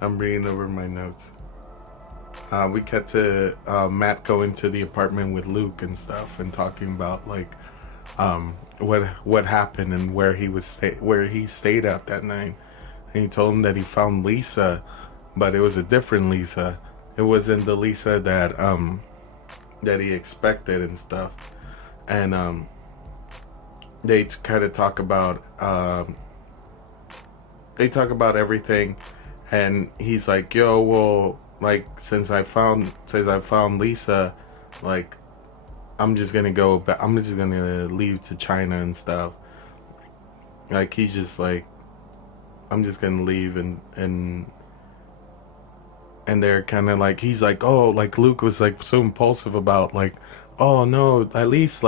I'm reading over my notes. We cut to Matt going to the apartment with Luke and stuff, and talking about like what happened and where he stayed at that night. And he told him that he found Lisa, but it was a different Lisa. It wasn't the Lisa that he expected and stuff. And they kind of talk about everything, and he's like, yo, well, like since I found Lisa, like I'm just gonna leave to China and stuff. Like he's just like, I'm just gonna leave, and they're kind of like, he's like, oh, like Luke was like so impulsive about like, oh no, at least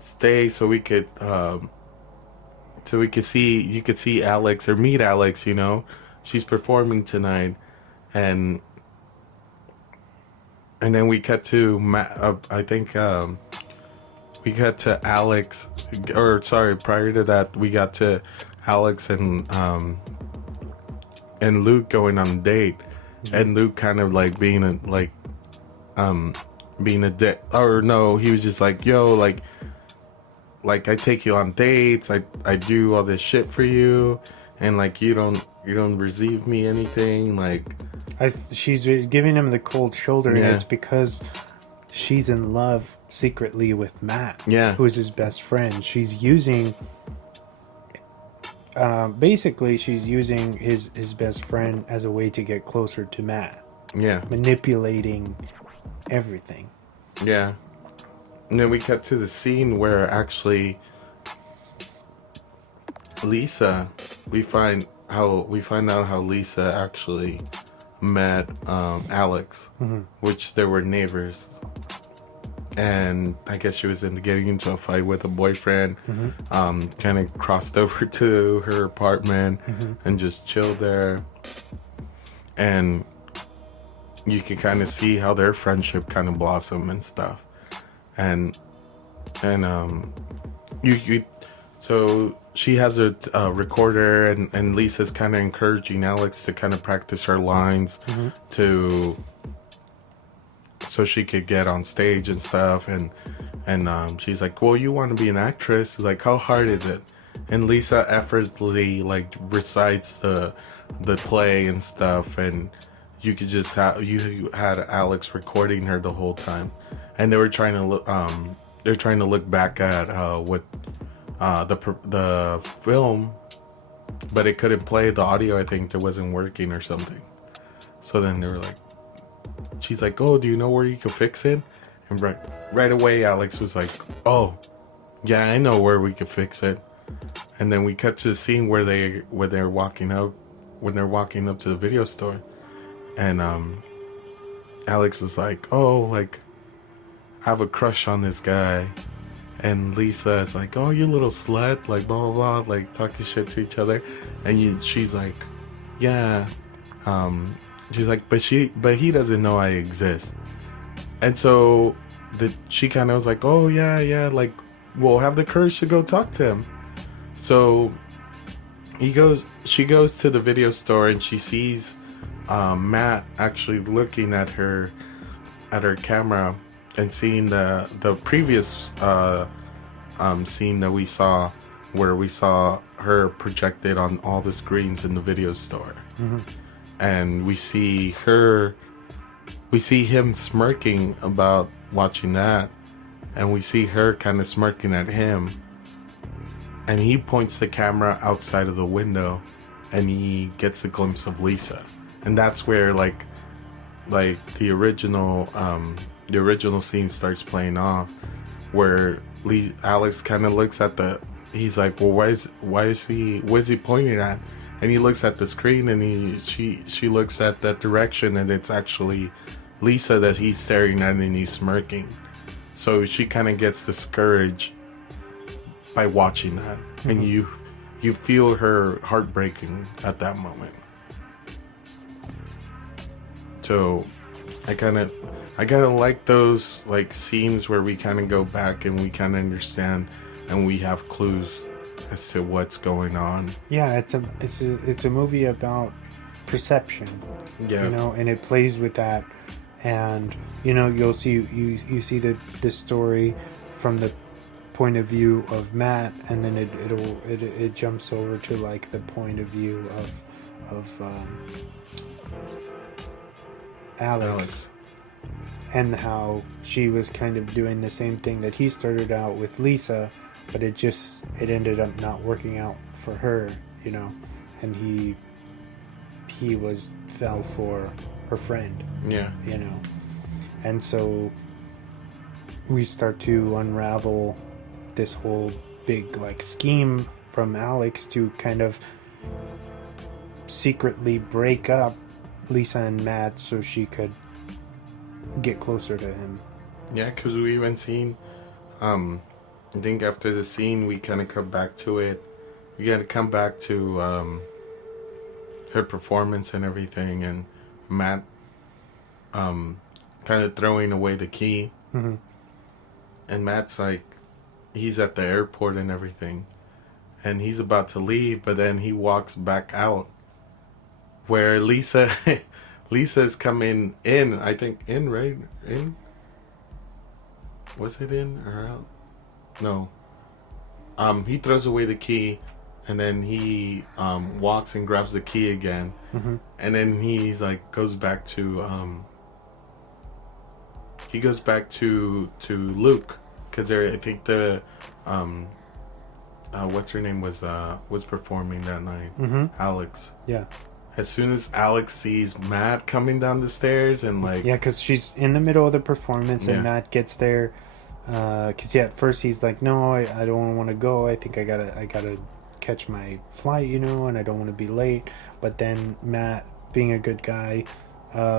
stay so we could see, you could see Alex or meet Alex, you know, she's performing tonight. And then we cut to I think we got to Alex, or sorry, prior to that we got to Alex and Luke going on a date. Mm-hmm. And Luke kind of like being a dick, or no, he was just like, yo, like I take you on dates, I do all this shit for you, and like you don't receive me anything, like she's giving him the cold shoulder. Yeah. And it's because she's in love secretly with Matt, yeah, who is his best friend. She's using basically she's using his best friend as a way to get closer to Matt. Yeah, manipulating everything. Yeah. And then we cut to the scene where actually Lisa, we find out how Lisa actually met Alex, mm-hmm. which they were neighbors. And I guess she was getting into a fight with a boyfriend, mm-hmm. Kind of crossed over to her apartment, mm-hmm. and just chilled there. And you can kind of see how their friendship kind of blossomed and stuff. And so she has a recorder, and Lisa's kind of encouraging Alex to kind of practice her lines, mm-hmm. So she could get on stage and stuff. And she's like, well, you want to be an actress? Like, how hard is it? And Lisa effortlessly like recites the play and stuff, and you could just you had Alex recording her the whole time, and they were trying to look back at the film, but it couldn't play the audio. I think it wasn't working or something. So then they were like, she's like, oh, do you know where you can fix it? And right away Alex was like, oh yeah, I know where we could fix it. And then we cut to the scene where they're walking up to the video store. And Alex is like, oh, like I have a crush on this guy. And Lisa is like, oh, you little slut, like blah blah blah, like talking shit to each other. And she's like, yeah. She's like, but he doesn't know I exist. And so she kind of was like, oh yeah, like we'll have the courage to go talk to him. So she goes to the video store, and she sees Matt actually looking at her camera, and seeing the previous scene that we saw, where we saw her projected on all the screens in the video store. Mm-hmm. And we see him smirking about watching that, and we see her kind of smirking at him, and he points the camera outside of the window, and he gets a glimpse of Lisa. And that's where like the original scene starts playing off, where Alex kind of looks at he's like, well, what is he pointing at? And he looks at the screen, and she looks at that direction, and it's actually Lisa that he's staring at, and he's smirking. So she kind of gets discouraged by watching that, mm-hmm. and you feel her heart breaking at that moment. So I kind of like those like scenes where we kind of go back and we kind of understand, and we have clues as to what's going on. Yeah, it's a movie about perception. Yeah. You know, and it plays with that. And you'll see you see the story from the point of view of Matt, and then it jumps over to like the point of view of Alex, and how she was kind of doing the same thing that he started out with Lisa, but it ended up not working out for her, and he fell for her friend. Yeah. And so we start to unravel this whole big like scheme from Alex to kind of secretly break up Lisa and Matt so she could get closer to him. Yeah, because we even seen, I think after the scene we kind of come back to it. We got to come back to her performance and everything, and Matt kind of throwing away the key. Mm-hmm. And Matt's like, he's at the airport and everything, and he's about to leave, but then he walks back out where Lisa's coming in. I think in, right? In? Was it in or out? No. He throws away the key, and then he walks and grabs the key again. Mm-hmm. And then he's like goes back to Luke, because I think the what's her name was performing that night. Mm-hmm. Alex. Yeah. As soon as Alex sees Matt coming down the stairs and like... Yeah, because she's in the middle of the performance, and Matt gets there. Because at first he's like, no, I don't want to go. I think I gotta catch my flight, and I don't want to be late. But then Matt, being a good guy,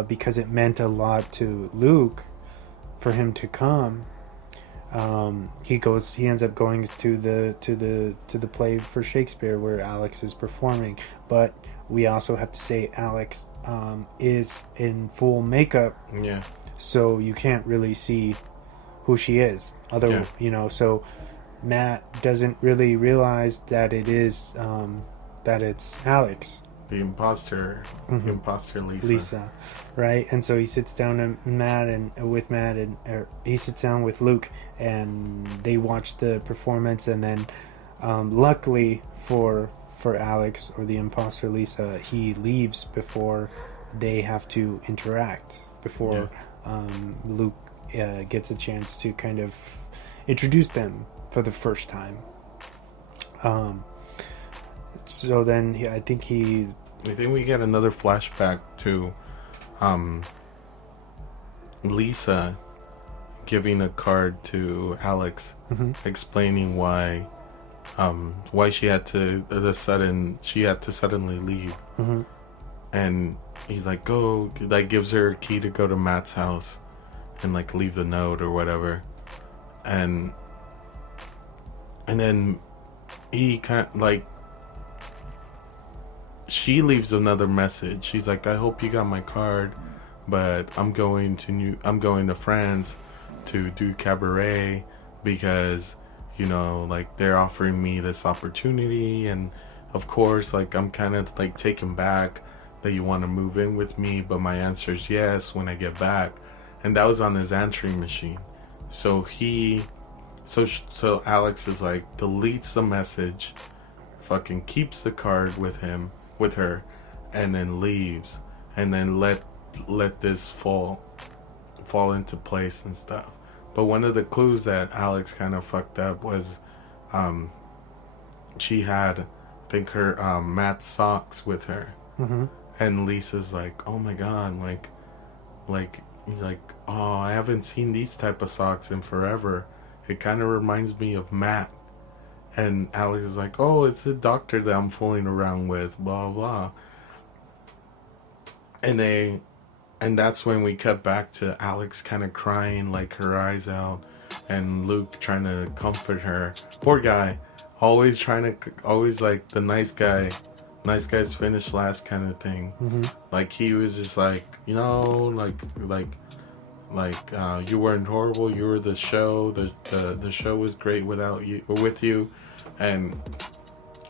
because it meant a lot to Luke for him to come, he ends up going to the play for Shakespeare where Alex is performing. But we also have to say Alex is in full makeup, so you can't really see who she is. So Matt doesn't really realize that it's Alex, the imposter, mm-hmm. the imposter Lisa, right? And so he sits down he sits down with Luke, and they watch the performance, and then luckily for Alex, or the imposter Lisa, he leaves before they have to interact, before Luke gets a chance to kind of introduce them for the first time. So then I think we get another flashback to Lisa giving a card to Alex, mm-hmm. explaining why she had to suddenly leave. Mm-hmm. And he's like, go, like gives her a key to go to Matt's house and like leave the note or whatever, and then he she leaves another message. She's like, I hope you got my card, but I'm going to France to do cabaret because like they're offering me this opportunity, and of course like I'm kind of like taken back that you want to move in with me, but my answer is yes when I get back. And that was on his answering machine. So Alex is like, deletes the message, fucking keeps the card with her, and then leaves, and then let this fall into place and stuff. But one of the clues that Alex kind of fucked up was, she had, I think, her Matt's socks with her, mm-hmm. and Lisa's like, oh my god, like he's like, oh, I haven't seen these type of socks in forever. It kind of reminds me of Matt. And Alex is like, oh, it's the doctor that I'm fooling around with, blah blah. And that's when we cut back to Alex kind of crying, like her eyes out, and Luke trying to comfort her. Poor guy, always like the nice guys finish last kind of thing. Mm-hmm. Like he was just like, you weren't horrible. You were the show. The show was great without you or with you, and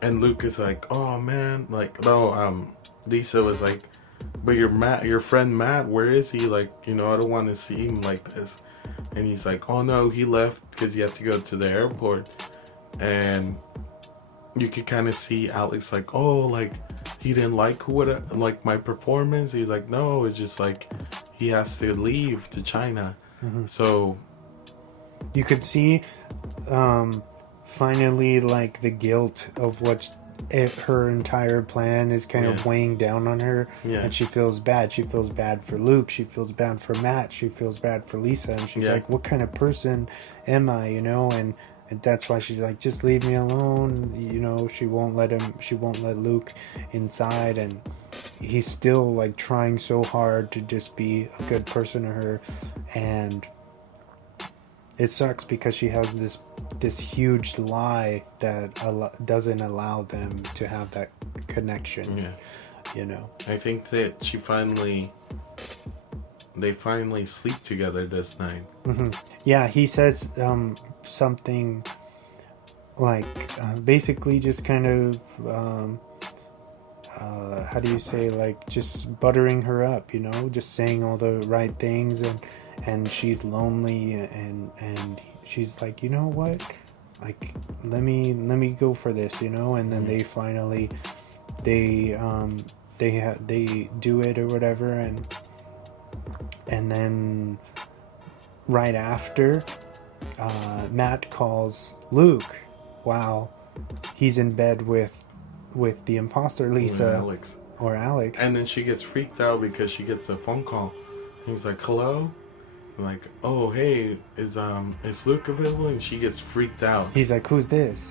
and Luke is like, oh man, like, no, Lisa was like, but your friend Matt, where is he? Like, I don't want to see him like this. And he's like, oh no, he left because he had to go to the airport. And you could kind of see Alex like, oh, like, he didn't like my performance. He's like, no, it's just like he has to leave to China. So you could see finally like the guilt of what her entire plan is kind of weighing down on her, and she feels bad. She feels bad for Luke, she feels bad for Matt, she feels bad for Lisa, and she's like, what kind of person am I, and that's why she's like, just leave me alone. She won't let Luke inside, and he's still like trying so hard to just be a good person to her. And it sucks because she has this huge lie that doesn't allow them to have that connection. I think that they finally sleep together this night. Yeah, he says something like basically just kind of how do you say, like, just buttering her up, just saying all the right things, and she's lonely, and she's like, you know what, like, let me go for this, and then they finally they do it or whatever, and then right after Matt calls Luke while he's in bed with the imposter Lisa or Alex, and then she gets freaked out because she gets a phone call. He's like, hello? I'm like, oh, hey, is Luke available? And she gets freaked out. He's like, who's this?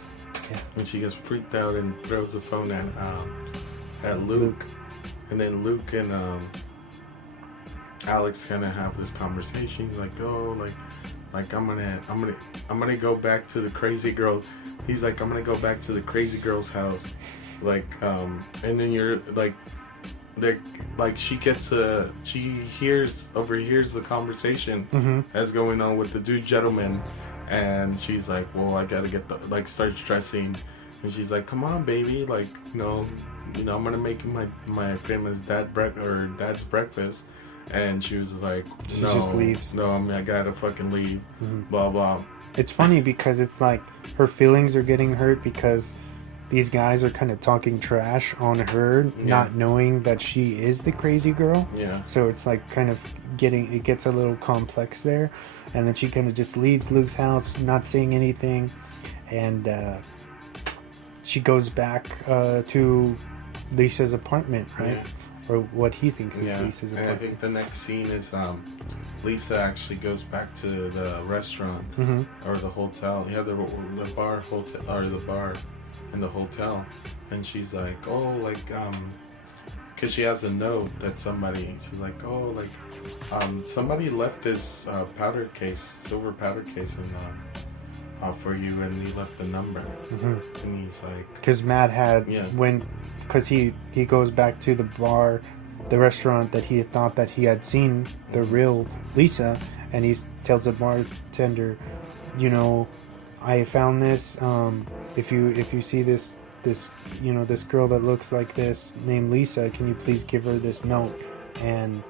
Yeah. And she gets freaked out and throws the phone at Luke. And then Luke and Alex kind of have this conversation. He's like, oh, like I'm gonna go back to the crazy girl. He's like, I'm gonna go back to the crazy girl's house. Like, and then you're like, she overhears the conversation that's going on with the dude gentleman, and she's like, well, I gotta get starts dressing, and she's like, come on, baby, like, I'm gonna make you my famous dad's breakfast. And she was like, she just leaves. No, I gotta fucking leave. Blah blah. It's funny because it's like her feelings are getting hurt because these guys are kind of talking trash on her, not knowing that she is the crazy girl. Yeah. So it's like kind of it gets a little complex there, and then she kind of just leaves Luke's house, not saying anything, and she goes back to Lisa's apartment, right? Yeah. Or what he thinks is Lisa's apartment. And I think the next scene is Lisa actually goes back to the restaurant or the hotel. Yeah, the bar, hotel, or the bar in the hotel, and she's like, oh, like, because she has a note that she's like, oh, like, somebody left this silver powder case, for you, and he left the number. And he's like, because Matt had because he goes back to the bar, the restaurant that he had thought that he had seen the real Lisa, and he tells the bartender, I found this, if you see this this girl that looks like this named Lisa, can you please give her this note and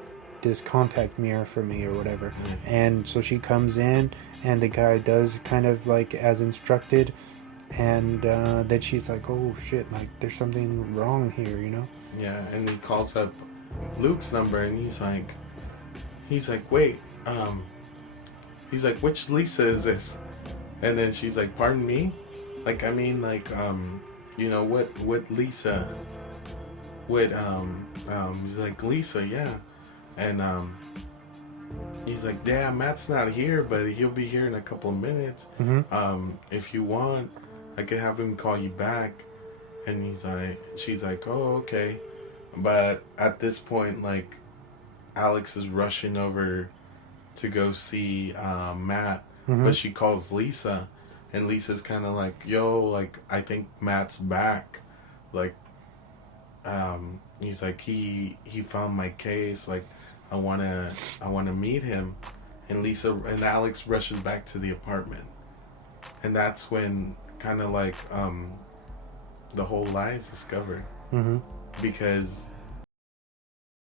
this contact mirror for me or whatever. And so she comes in, and the guy does kind of like as instructed, and then she's like, oh shit, like there's something wrong here, Yeah, and he calls up Luke's number, and he's like, wait, he's like, which Lisa is this? And then she's like, pardon me? Like, I mean, like, what Lisa? What, he's like, Lisa, yeah. And he's like, yeah, Matt's not here, but he'll be here in a couple of minutes. If you want, I could have him call you back. And she's like, oh, okay. But at this point, like, Alex is rushing over to go see Matt, but she calls Lisa, and Lisa's kind of like, yo, like, I think Matt's back. Like, he's like, he found my case, like, I wanna meet him. And Alex rushes back to the apartment, and that's when kind of like the whole lie is discovered. Mm-hmm. Because